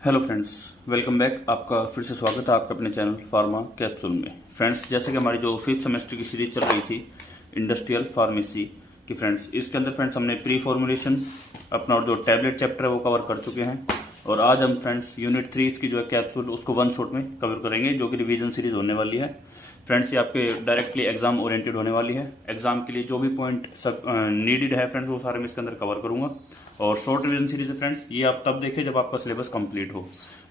Hello friends, welcome back. आपका फिर से स्वागत है आपका अपने चैनल फार्मा कैप्सूल में। फ्रेंड्स, जैसे कि हमारी जो 5th सेमेस्टर की सीरीज चल रही थी इंडस्ट्रियल फार्मेसी की, फ्रेंड्स इसके अंदर फ्रेंड्स हमने प्री फॉर्मुलेशन अपना और जो टैबलेट चैप्टर है वो कवर कर चुके हैं। और आज हम फ्रेंड्स यूनिट 3 इसकी जो है कैप्सूल उसको वन शॉट में कवर करेंगे, जो कि रिवीजन सीरीज होने वाली है। फ्रेंड्स ये आपके डायरेक्टली एग्जाम ओरिएंटेड होने वाली है। एग्जाम के लिए जो भी पॉइंट सब नीडेड है फ्रेंड्स वो सारे मैं इसके अंदर कवर करूंगा। और शॉर्ट रिवीजन सीरीज है फ्रेंड्स, ये आप तब देखें जब आपका सिलेबस कंप्लीट हो।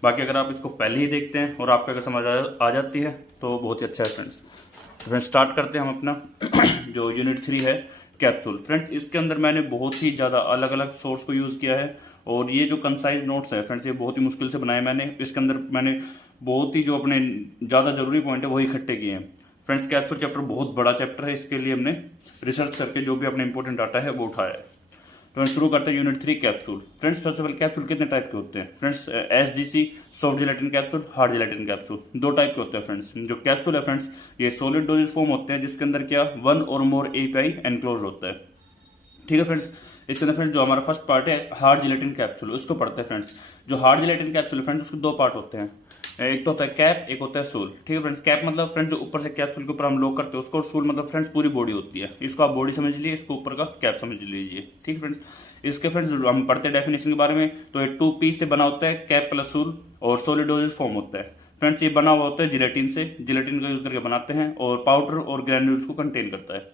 बाकी अगर आप इसको पहले ही देखते हैं और आपको अगर समझ आ जाती है तो बहुत ही अच्छा है फ्रेंड्स। तो फ्रेंड्स स्टार्ट करते हैं हम अपना जो यूनिट 3 है कैप्सूल। फ्रेंड्स इसके अंदर मैंने बहुत ही ज़्यादा अलग अलग सोर्स को यूज़ किया है और ये जो कंसाइज नोट्स है फ्रेंड्स ये बहुत ही मुश्किल से बनाए मैंने। इसके अंदर मैंने बहुत ही जो अपने ज़्यादा जरूरी पॉइंट है वही इकट्ठे किए हैं। फ्रेंड्स कैप्सूल चैप्टर बहुत बड़ा चैप्टर है, इसके लिए हमने रिसर्च करके जो भी अपने इंपॉर्टेंट डाटा है वो उठाया है। तो शुरू करते हैं यूनिट 3 कैप्सूल। फ्रेंड्स सबसे पहले कैप्सूल कितने टाइप के होते हैं friends? SGC soft gelatin capsule, hard gelatin capsule, दो टाइप के होते हैं फ्रेंड्स। जो कैप्सूल है फ्रेंड्स ये सॉलिड डोजेज फॉर्म होते हैं जिसके अंदर क्या 1 और मोर एपीआई एनक्लोज होता है। ठीक है फ्रेंड्स, इसके अंदर फ्रेंड्स जो हमारा फर्स्ट पार्ट है हार्ड जिलेटिन कैप्सूल, उसको पढ़ते हैं फ्रेंड्स। जो हार्ड जिलेटिन कैप्सूल है फ्रेंड्स उसके दो पार्ट होते हैं, एक तो होता है कैप, एक होता है सोल। ठीक है फ्रेंड्स, कैप मतलब फ्रेंड्स जो ऊपर से कैप्सूल के ऊपर हम लॉक करते हैं उसको, और सोल मतलब फ्रेंड्स पूरी बॉडी होती है। इसको आप बॉडी समझ लीजिए, इसको ऊपर का कैप समझ लीजिए। ठीक है फ्रेंड्स, इसके फ्रेंड्स हम पढ़ते हैं डेफिनेशन के बारे में, तो ये 2 पीस से बना होता है, कैप प्लस सोल, और सोलिडोजेज फॉर्म होता है। फ्रेंड्स ये बना हुआ होता है जिलेटिन से, जिलेटिन का यूज करके बनाते हैं, और पाउडर और ग्रैन्यूल्स को कंटेन करता है।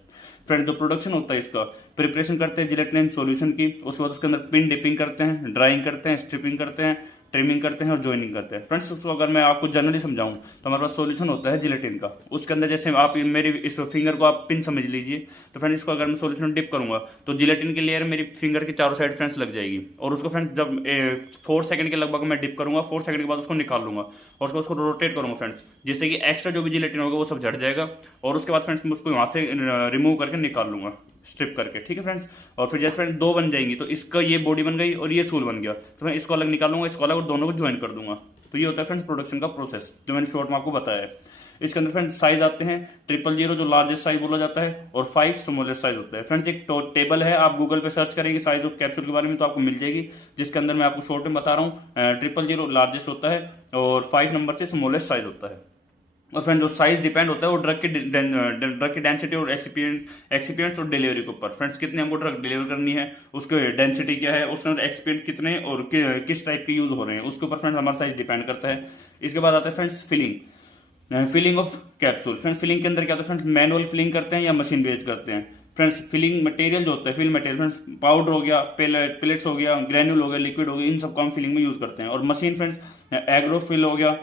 फ्रेंड्स जो प्रोडक्शन होता है इसका, प्रिपरेशन करते हैं जिलेटिन सॉल्यूशन की, उसके बाद उसके अंदर पिन डिपिंग करते हैं, ड्राइंग करते हैं, स्ट्रिपिंग करते हैं, ट्रिमिंग करते हैं और जॉइनिंग करते हैं। फ्रेंड्स उसको अगर मैं आपको जनरली समझाऊं तो हमारे पास सॉल्यूशन होता है जिलेटिन का, उसके अंदर जैसे आप मेरी इस फिंगर को आप पिन समझ लीजिए, तो फ्रेंड्स इसको अगर मैं सॉल्यूशन डिप करूंगा तो जिलेटिन की लेयर मेरी फिंगर के चारों साइड फ्रेंड्स लग जाएगी, और उसको फ्रेंड्स जब 4 सेकंड के लगभग मैं डिप करूंगा, 4 सेकंड के बाद उसको निकाल लूंगा और उसको रोटेट करूंगा फ्रेंड्स, जिससे कि एक्स्ट्रा जो भी जिलेटिन होगा वो सब झड़ जाएगा, और उसके बाद फ्रेंड्स मैं उसको वहां से रिमूव करके निकाल लूंगा स्ट्रिप करके। ठीक है फ्रेंड्स, और फिर जैसे फ्रेंड्स 2 बन जाएंगी तो इसका ये बॉडी बन गई और ये सूल बन गया, तो मैं इसको अलग निकालूंगा, इसको अलग, और दोनों को ज्वाइन कर दूंगा। तो ये होता है फ्रेंड्स प्रोडक्शन का प्रोसेस जो मैंने शॉर्ट में आपको बताया है। इसके अंदर फ्रेंड्स साइज आते हैं 000 जो लार्जेस्ट साइज बोला जाता है, और 5 स्मॉलेस्ट साइज होता है। फ्रेंड्स एक टेबल है, आप गूगल पे सर्च करेंगे साइज ऑफ कैप्सूल के बारे में तो आपको मिल जाएगी, जिसके अंदर मैं आपको शॉर्ट में बता रहा हूँ 000 लार्जेस्ट होता है और 5 नंबर से स्मॉलेस्ट साइज होता है। और फ्रेंड जो साइज डिपेंड होता है वो ड्रग की डेंसिटी और एक्सिपिएंट्स और डिलीवरी के ऊपर। फ्रेंड्स कितने हमको ड्रग डिलीवर करनी है, उसके डेंसिटी क्या है, उसके अंदर एक्सपिएंट कितने और किस टाइप के यूज हो रहे हैं, उसके ऊपर फ्रेंड्स हमारा साइज डिपेंड करता है। इसके बाद आता है friends filling of capsule. Friends filling के अंदर क्या होता है फ्रेंड्स, मैनुअल फिलिंग करते हैं या मशीन बेस्ड करते हैं। फ्रेंड्स फिलिंग मटेरियल जो होता है, फिल मटेरियल फ्रेंड्स पाउडर हो गया, पेलेट्स हो गया, ग्रेन्यूल हो गया, लिक्विड हो गया, इन सबको हम फिलिंग में यूज करते हैं। और मशीन फ्रेंड्स एग्रोफिल हो गया,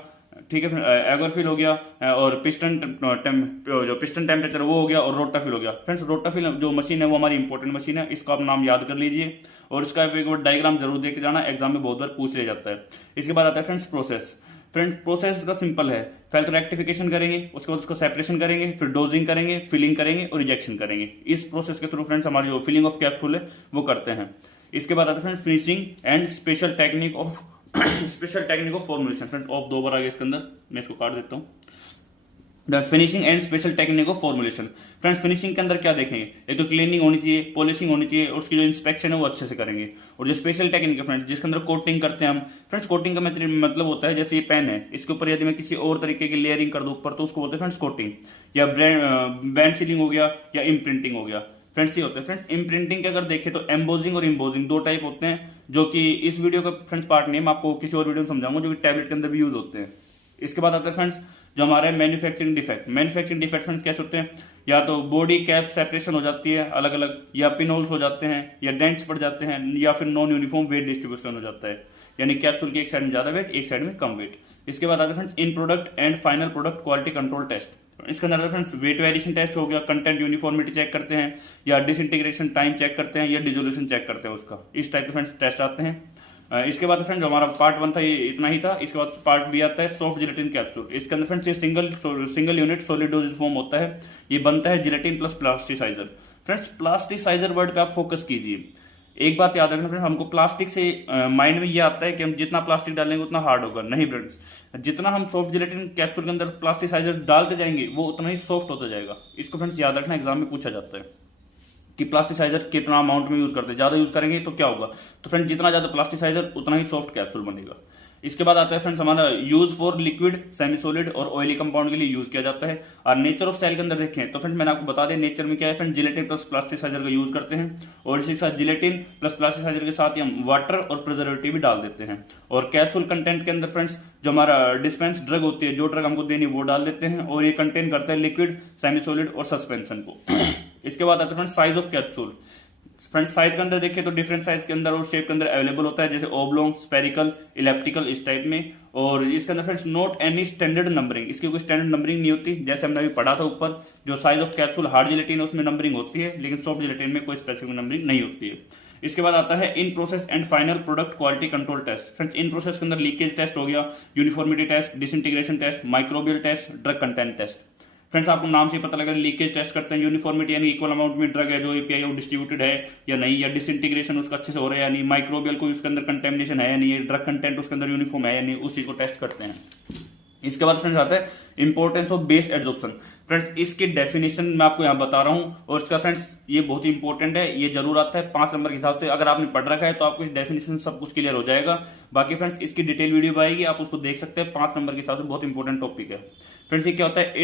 ठीक है, एगोरफिल हो गया, और पिस्टन टेम्परेचर वो हो गया, और रोटाफिल हो गया। फ्रेंड्स रोटाफिल जो मशीन है वो हमारी इंपॉर्टेंट मशीन है, इसको आप नाम याद कर लीजिए, और इसका एक बार डायग्राम जरूर देके जाना, एग्जाम में बहुत बार पूछ लिया जाता है। इसके बाद आता है फ्रेंड्स प्रोसेस। फ्रेंड्स प्रोसेस का सिंपल है, पहले तो रेक्टिफिकेशन करेंगे, उसके बाद उसको सेपरेशन करेंगे, फिर डोजिंग करेंगे, फिलिंग करेंगे और रिजेक्शन करेंगे। इस प्रोसेस के थ्रू फ्रेंड्स हमारी जो फिलिंग ऑफ कैप्सूल है वो करते हैं। इसके बाद आता है friends finishing and special technique of formulation. Friends of 2 बार आ गया इसके अंदर, मैं इसको काट देता हूँ। Finishing and special technique of formulation. Friends finishing के अंदर क्या देखेंगे, एक तो क्लीनिंग होनी चाहिए, पॉलिशिंग होनी चाहिए, और उसकी जो इंस्पेक्शन है वो अच्छे से करेंगे। और जो स्पेशल टेक्निक है फ्रेंड्स जिसके अंदर कोटिंग करते हैं हम, फ्रेंड्स कोटिंग का मतलब होता है जैसे ये पेन है, इसके ऊपर यदि मैं किसी और तरीके की लेयरिंग कर दूं ऊपर तो उसको बोलते हैं फ्रेंड्स कोटिंग, या बैंड सीलिंग हो गया, या इम्प्रिंटिंग हो गया। फ्रेंड्स ये होता है। फ्रेंड्स इम्प्रिंटिंग के अगर देखें तो एम्बोजिंग और इम्बोजिंग 2 टाइप होते हैं, जो कि इस वीडियो का फ्रेंड्स पार्ट नहीं, मैं आपको किसी और वीडियो में समझाऊंगा, जो कि टैबलेट के अंदर भी यूज होते हैं। इसके बाद आता है फ्रेंड्स जो हमारे manufacturing defect. Manufacturing defect friends कैसे होते हैं, या तो बॉडी कैप सेपरेशन हो जाती है अलग अलग, या पिन होल्स हो जाते हैं, या डेंट्स पड़ जाते हैं, या फिर नॉन यूनिफॉर्म वेट डिस्ट्रीब्यूशन हो जाता है, यानी कैप्सूल की एक साइड में ज्यादा वेट, एक साइड में कम वेट। इसके बाद आता है friends in product and final product quality control test. इसके अंदर फ्रेंड्स वेट वेरिएशन टेस्ट हो गया, कंटेंट यूनिफॉर्मिटी चेक करते हैं, या डिसइंटीग्रेशन टाइम चेक करते हैं, या डिसोल्यूशन चेक करते हैं उसका, इस टाइप के फ्रेंड्स टेस्ट आते हैं। इसके बाद फ्रेंड्स हमारा पार्ट 1 था ये इतना ही था। इसके बाद पार्ट बी आता है सॉफ्ट जिलेटिन कैप्सूल। इसके अंदर फ्रेंड्स ये single unit solid dosage form होता है, ये बनता है gelatin plus plasticiser. Friends plasticiser word पे आप फोकस कीजिए। एक बात याद रखना फ्रेंड्स, हमको प्लास्टिक से माइंड में ये आता है कि हम जितना प्लास्टिक डालेंगे उतना हार्ड होगा, नहीं फ्रेंड्स, जितना हम सॉफ्ट जिलेटिन कैप्सूल के अंदर प्लास्टिसाइजर डालते जाएंगे वो उतना ही सॉफ्ट होता जाएगा। इसको फ्रेंड्स याद रखना, एग्जाम में पूछा जाता है कि प्लास्टिसाइजर कितना अमाउंट में यूज करते हैं, ज्यादा यूज करेंगे तो क्या होगा, तो फ्रेंड जितना ज्यादा प्लास्टिसाइजर उतना ही सॉफ्ट कैप्सूल बनेगा। इसके बाद आता है फ्रेंड्स हमारा use for liquid, semi solid और ऑयली कंपाउंड के लिए यूज किया जाता है। और नेचर ऑफ सेल के अंदर देखें तो फ्रेंड्स मैंने आपको बता दिया नेचर में क्या है फ्रेंड्स, जिलेटिन प्लस प्लास्टिसाइजर का यूज करते हैं और इसी के साथ जिलेटिन प्लस प्लास्टिसाइजर के साथ हम वाटर और प्रिजर्वेटिव भी डाल देते हैं। और कैप्सूल कंटेंट के अंदर फ्रेंड्स जो हमारा डिस्पेंस ड्रग होती है, जो ड्रग हमको देनी वो डाल देते हैं और ये कंटेन करता है लिक्विड, सेमी सॉलिड और सस्पेंशन को। इसके बाद आता है friends size of capsule. Friends size के अंदर देखिए तो डिफरेंट साइज के अंदर और शेप के अंदर अवेलेबल होता है, जैसे ओब्लोंग, स्पेरिकल, इलेप्टिकल, इस टाइप में। और इसके अंदर friends note any standard numbering, इसकी कोई स्टैंडर्ड नंबरिंग नहीं होती। जैसे हमने अभी पढ़ा था ऊपर, जो size of capsule hard gelatin है उसमें नंबरिंग होती है, लेकिन सॉफ्ट जिलेटिन में कोई स्पेसिफिक नंबरिंग नहीं होती है। इसके बाद आता है in process and final product quality control test. Friends in process के अंदर लीकेज टेस्ट हो गया, uniformity test, disintegration test, microbial test, drug content test. Friends आपको नाम से पता लगा, लीकेज टेस्ट करते हैं, यूनिफॉर्मिटी यानी इक्वल अमाउंट में ड्रग है जो एपीआई वो डिस्ट्रीब्यूटेड है या नहीं, या डिसइंटीग्रेशन उसका अच्छे से हो रहा है या नहीं, माइक्रोबियल कोई उसके अंदर कंटेमिनेशन है या नहीं, ड्रग कंटेंट उसके अंदर यूनिफॉर्म है या नहीं, उस चीज को टेस्ट करते हैं। इसके बाद फ्रेंड्स आता है importance of base adsorption. Friends इसकी डेफिनेशन मैं आपको यहाँ बता रहा हूँ और इसका फ्रेंड्स ये बहुत ही इंपॉर्टेंट है, ये जरूर आता है 5 नंबर के हिसाब से। अगर आपने पढ़ रखा है तो आपको इस डेफिनेशन सब कुछ क्लियर हो जाएगा। बाकी फ्रेंड्स इसकी डिटेल वीडियो आएगी, आप उसको देख सकते हैं। 5 नंबर के हिसाब से बहुत इंपॉर्टेंट टॉपिक है। फ्रेंड्स ये क्या होता है,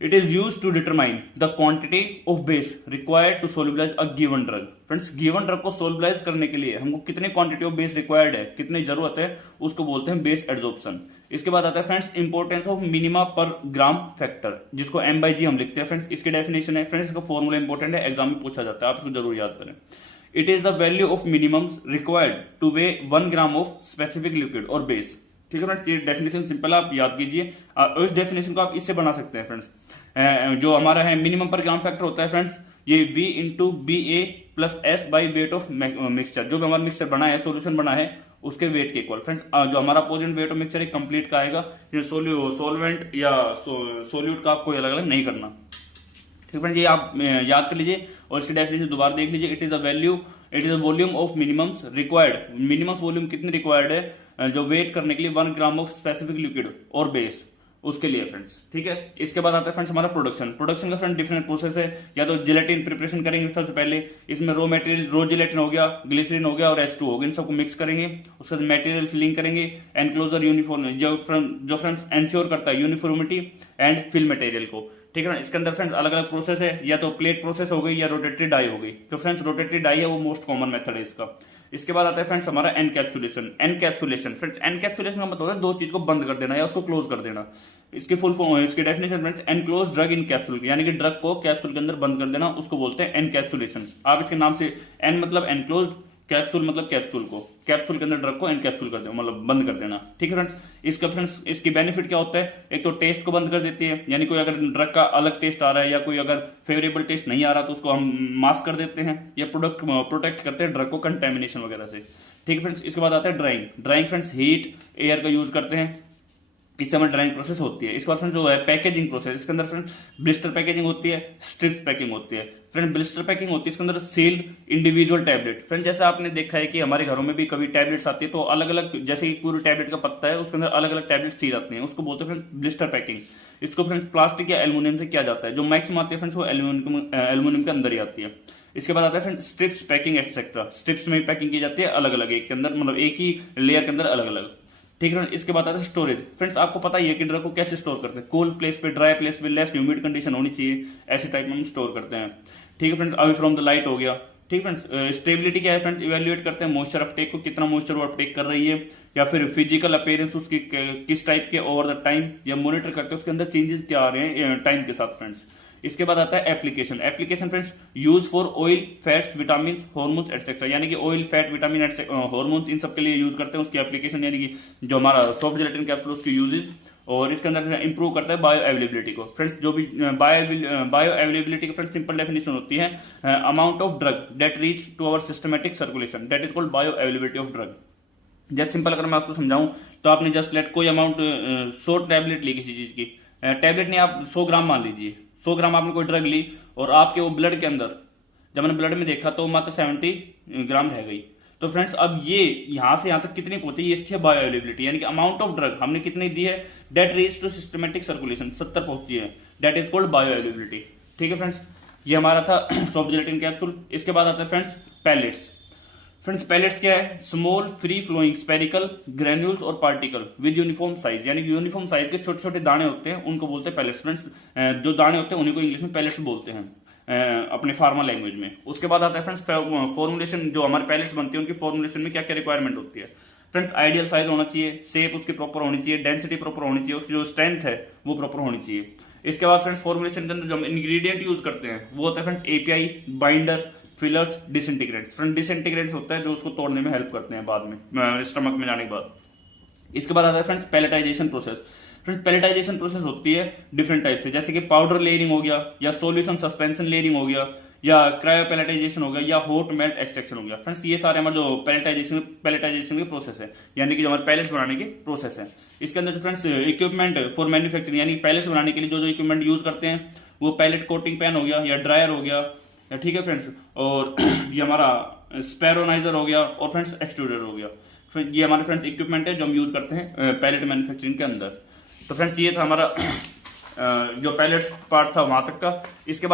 it is use to determine the quantity of base required to solubilise a given drug. Friends given drug को सोल्यूबलाइज करने के लिए हमको कितनी क्वांटिटी ऑफ बेस रिक्वायर्ड है, कितनी जरूरत है, उसको बोलते हैं बेस एड्सॉर्प्शन। इसके बाद आता है फ्रेंड्स इंपॉर्टेंस ऑफ मिनिमा पर ग्राम फैक्टर, जिसको M/G हम लिखते हैं। फ्रेंड्स इसकी डेफिनेशन है, फ्रेंड्स इसका फॉर्मूला इंपॉर्टेंट है, एग्जाम में पूछा जाता है, आप इसको जरूर याद करें। It is the value of minimums required to weigh 1 gram of specific liquid और बेस। ठीक है फ्रेंड्स, ये डेफिनेशन सिंपल आप याद कीजिए। उस डेफिनेशन को आप इससे बना सकते हैं फ्रेंड्स। जो हमारा है मिनिमम पर ग्राम फैक्टर होता है फ्रेंड्स, ये V into BA plus S by weight of mixture. जो भी हमारा मिक्सचर बना है, सोल्यूशन बना है, उसके वेट के इक्वल। फ्रेंड्स जो हमारा opposite weight of mixture complete का आएगा, सोलवेंट या सोल्यूट का आपको अलग अलग नहीं करना। ठीक फ्रेंड्स, ये आप याद कर लीजिए और इसकी डेफिनेशन दोबारा देख लीजिए। It is a volume of minimums required, minimum volume कितनी रिक्वायर्ड है जो वेट करने के लिए 1 ग्राम ऑफ स्पेसिफिक लिक्विड और बेस, उसके लिए फ्रेंड्स। ठीक है, इसके बाद आता है फ्रेंड्स हमारा प्रोडक्शन का फ्रेंड डिफरेंट प्रोसेस है। या तो जिलेटिन प्रिपरेशन करेंगे सबसे पहले, इसमें रो मटेरियल, रो जिलेटिन हो गया, ग्लिसरीन हो गया और H2 हो गया, इन सबको मिक्स करेंगे। उसके बाद मटेरियल फिलिंग करेंगे, एनक्लोजर यूनिफॉर्म जो फ्रेंड्स एंश्योर करता है यूनिफॉर्मिटी एंड फिल मटेरियल को। ठीक है ना, इसके अंदर फ्रेंड्स अलग अलग प्रोसेस है, या तो प्लेट प्रोसेस हो गई या रोटेटरी डाई हो गई। तो फ्रेंड्स रोटेटरी डाई है वो मोस्ट कॉमन मेथड है इसका। इसके बाद आता है फ्रेंड्स हमारा एनकैप्सुलेशन। फ्रेंड्स एनकैप्सुलेशन का मतलब है दो चीज को बंद कर देना या उसको क्लोज कर देना। इसकी फुल फॉर्म, इसकी definition friends enclose drug in capsule, यानी कि ड्रग को कैप्सूल के अंदर बंद कर देना, उसको बोलते हैं एनकैप्सुलेशन। आप इसके नाम से, एन मतलब एनक्लोज, कैप्सूल मतलब कैप्सूल को, कैप्सूल के अंदर ड्रग को एनकैप्सूल कर देना, मतलब बंद कर देना। ठीक है फ्रेंड्स, इसका फ्रेंड्स इसकी बेनिफिट क्या होता है, एक तो टेस्ट को बंद कर देती है, यानी कोई अगर ड्रग का अलग टेस्ट आ रहा है या कोई अगर फेवरेबल टेस्ट नहीं आ रहा तो उसको हम मास्क कर देते हैं, या प्रोटेक्ट करते हैं ड्रग को कंटेमिनेशन वगैरह से। ठीक है फ्रेंड्स, इसके बाद आता है ड्राइंग फ्रेंड्स हीट एयर का यूज करते हैं, इससे हमारी ड्राइंग प्रोसेस होती है। इसके बाद फ्रेंड्स जो है पैकेजिंग प्रोसेस, इसके अंदर फ्रेंड्स ब्लिस्टर पैकेजिंग होती है, स्ट्रिप पैकिंग होती है। फ्रेंड ब्लिस्टर पैकिंग होती है, इसके अंदर सील्ड इंडिविजुअल टैबलेट। फ्रेंड जैसे आपने देखा है कि हमारे घरों में भी कभी टैबलेट्स आती है तो अलग अलग, जैसे कि पूरी टैबलेट का पत्ता है उसके अंदर अलग अलग टैबलेट सील आती हैं, उसको बोलते हैं फ्रेंड्स ब्लिस्टर पैकिंग। इसको फ्रेंड्स प्लास्टिक या एल्यूमिनियम से किया जाता है, जो मैक्सिमम आती है फ्रेंड्स वो एल्यूमिनियम के अंदर ही आती है। इसके बाद आता है friends strips packing etcetera, strips में पैकिंग की जाती है अलग अलग, एक के अंदर मतलब एक ही लेयर के अंदर अलग अलग। ठीक है, इसके बाद आता है स्टोरेज। फ्रेंड्स आपको पता ही है कि ड्रग को कैसे स्टोर करते हैं, कोल्ड प्लेस पे, ड्राई प्लेस पे, लेस ह्यूमिड कंडीशन होनी चाहिए, ऐसे टाइप में हम स्टोर करते हैं। ठीक है friends, away from the light हो गया। ठीक है फ्रेंड्स, स्टेबिलिटी क्या है फ्रेंड्स, इवेल्युएट करते हैं मॉइस्चर अपटेक को, कितना मॉइस्चर वो अपटेक कर रही है, या फिर फिजिकल अपीयरेंस उसकी किस टाइप के ओवर द टाइम, या मॉनिटर करते हैं उसके अंदर चेंजेस क्या आ रहे हैं टाइम के साथ फ्रेंड्स। इसके बाद आता है application friends, use for oil, fats, vitamin, hormones etcetera, यानी कि ऑयल, फैट, विटामिन, हार्मोन्स इन सब के लिए यूज करते हैं उसकी एप्लीकेशन, यानी कि जो हमारा सॉफ्ट जेलेटिन कैप्सूल उसकी यूजेज। और इसके अंदर इंप्रूव करता है बायो अवेलेबिलिटी को। फ्रेंड्स जो भी बायो अवेलेबिलिटी की फ्रेंड्स सिंपल डेफिनेशन होती है, amount of drug that reach to our systematic circulation, that is called bioavailability of drug. Just simple अगर मैं आपको समझाऊं तो आपने जस्ट लेट कोई अमाउंट 100 टैबलेट ली किसी चीज की, टैबलेट नहीं आप 100 ग्राम मान लीजिए, 100 ग्राम आपने कोई ड्रग ली और आपके वो ब्लड के अंदर, जब मैंने ब्लड में देखा तो मात्र 70 ग्राम रह गई। तो फ्रेंड्स अब ये यहां से यहां तक कितनी पहुंची, ये इसकी बायो अवेलेबिलिटी, यानी कि अमाउंट ऑफ ड्रग हमने कितनी दी है, that reach to systematic circulation 70 पहुंची है, that is called bioavailability. ठीक है फ्रेंड्स, ये हमारा था सॉफ्ट जेलेटिन कैप्सूल। इसके बाद आता है फ्रेंड्स पैलेट्स। फ्रेंड्स पैलेट्स क्या है? Small free flowing spherical granules or particle with uniform size, यानी यूनिफॉर्म साइज के छोटे छोटे दाने होते हैं, उनको बोलते हैं पैलेट्स। फ्रेंड्स जो दाने होते हैं उन्हीं को इंग्लिश में पैलेट्स बोलते हैं अपने फार्मा लैंग्वेज में। उसके बाद आता है फ्रेंड्स फॉर्मुलेशन, जो हमारे पैलेट्स बनती है उनकी फॉर्मुलेशन में क्या क्या रिक्वायरमेंट होती है। फ्रेंड्स आइडियल साइज होना चाहिए, शेप उसकी प्रॉपर होनी चाहिए, डेंसिटी प्रॉपर होनी चाहिए, उसकी जो स्ट्रेंथ है वो प्रॉपर होनी चाहिए। इसके बाद फ्रेंड्स फॉर्मुलेशन के अंदर जो हम इंग्रेडिएंट यूज करते हैं वो होता है friends API, binder, fillers, disintegrants. Friend disintegrants होता है जो उसको तोड़ने में हेल्प करते हैं बाद में स्टमक में जाने के बाद। इसके बाद आता है friends pelletisation process. Friends pelletisation process होती है डिफरेंट टाइप से, जैसे कि पाउडर लेयरिंग हो गया, या सॉल्यूशन सस्पेंशन लेयरिंग हो गया, या क्रायोपैलेटाइजेशन हो गया, या हॉट मेल्ट एक्सट्रैक्शन हो गया। फ्रेंड्स ये सारे हमारे जो पैलेटाइजेशन के प्रोसेस है, यानी कि जो हमारे पैलेट्स बनाने के प्रोसेस है। इसके अंदर जो फ्रेंड्स इक्विपमेंट फॉर मैन्युफैक्चरिंग, यानी पैलेट्स बनाने के लिए जो जो इक्विपमेंट यूज करते हैं वो पैलेट कोटिंग पेन हो गया, या ड्रायर हो गया, ठीक है फ्रेंड्स, और ये हमारा स्पेरोनाइजर हो गया, और फ्रेंड्स एक्सट्रूडर हो गया। ये हमारे फ्रेंड्स इक्विपमेंट है जो हम यूज करते हैं पैलेट मैन्युफैक्चरिंग के अंदर। तो फ्रेंड्स ये था हमारा जो पैलेट्स पार्ट था वहां तक का। इसके बाद